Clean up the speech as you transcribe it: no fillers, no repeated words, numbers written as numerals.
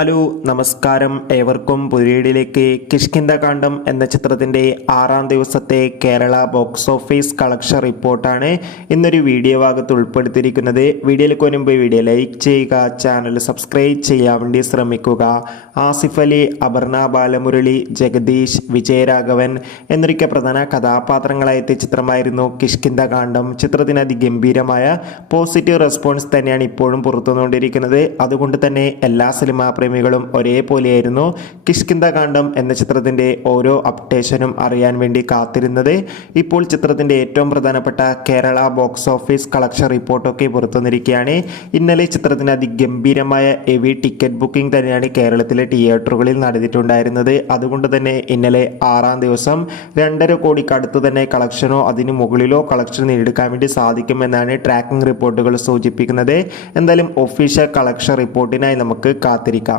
Hello നമസ്കാരം, ഏവർക്കും പുതിയയിലേക്ക് കിഷ്കിന്ധകാണ്ഡം എന്ന ചിത്രത്തിൻ്റെ 6ാം ദിവസത്തെ കേരള ബോക്സ് ഓഫീസ് കളക്ഷൻ റിപ്പോർട്ടാണ് ഇന്നൊരു വീഡിയോ ഭാഗത്ത് ഉൾപ്പെടുത്തിയിരിക്കുന്നത്. വീഡിയോയിലേക്ക് മുൻപ് വീഡിയോ ലൈക്ക് ചെയ്യുക, ചാനൽ സബ്സ്ക്രൈബ് ചെയ്യാൻ വേണ്ടി ശ്രമിക്കുക. ആസിഫ് അലി, അപർണ ബാലമുരളി, ജഗദീഷ്, വിജയരാഘവൻ എന്നൊക്കെ പ്രധാന കഥാപാത്രങ്ങളായെത്തിയ ചിത്രമായിരുന്നു കിഷ്കിന്ധകാണ്ഡം. ചിത്രത്തിന് അതിഗംഭീരമായ പോസിറ്റീവ് റെസ്പോൺസ് തന്നെയാണ് ഇപ്പോഴും പുറത്തുവന്നുകൊണ്ടിരിക്കുന്നത്. അതുകൊണ്ട് തന്നെ എല്ലാ സിനിമാ പ്രേമികളും ഒരേപോലെയായിരുന്നു കിഷ്കിന്ധകാണ്ഡം എന്ന ചിത്രത്തിൻ്റെ ഓരോ അപ്ഡേഷനും അറിയാൻ വേണ്ടി കാത്തിരുന്നത്. ഇപ്പോൾ ചിത്രത്തിൻ്റെ ഏറ്റവും പ്രധാനപ്പെട്ട കേരള ബോക്സ് ഓഫീസ് കളക്ഷൻ റിപ്പോർട്ടൊക്കെ പുറത്തുവന്നിരിക്കുകയാണ്. ഇന്നലെ ചിത്രത്തിന് അതിഗംഭീരമായ ഹെവി ടിക്കറ്റ് ബുക്കിംഗ് തന്നെയാണ് കേരളത്തിലെ തിയേറ്ററുകളിൽ നടന്നിട്ടുണ്ടായിരുന്നത്. അതുകൊണ്ട് തന്നെ ഇന്നലെ 6ാം ദിവസം 2.5 കോടിക്ക് അടുത്ത് തന്നെ കളക്ഷനോ അതിന് മുകളിലോ കളക്ഷൻ നേടിയെടുക്കാൻ വേണ്ടി സാധിക്കുമെന്നാണ് ട്രാക്കിംഗ് റിപ്പോർട്ടുകൾ സൂചിപ്പിക്കുന്നത്. എന്തായാലും ഒഫീഷ്യൽ കളക്ഷൻ റിപ്പോർട്ടിനായി നമുക്ക് കാത്തിരിക്കാം.